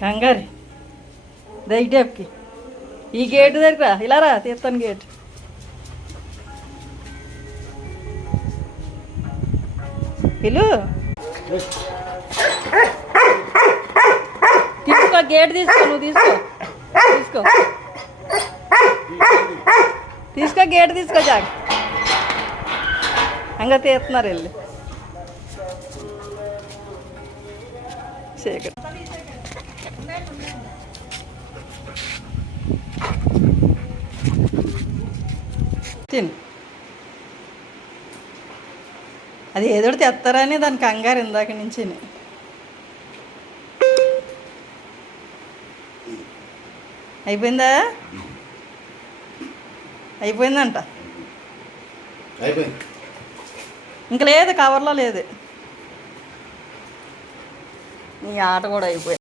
కంగారి దైటేపుకి ఈ గేటు దగ్గర ఇలా రా తీస్తాను గేట్ ఇల్లు తీసుకో గేట్ తీసుకో నువ్వు తీసుకో తీసుకో తీసుకో గేట్ తీసుకో జాగ్ హంగా తీస్తున్నారు వెళ్ళి శేఖర్ తిను అది ఏదో తెస్తారని దానికి కంగారు ఇందాక నుంచి అయిపోయిందా అయిపోయిందంట ఇంక లేదు కవర్లో లేదు నీ ఆట కూడా అయిపోయింది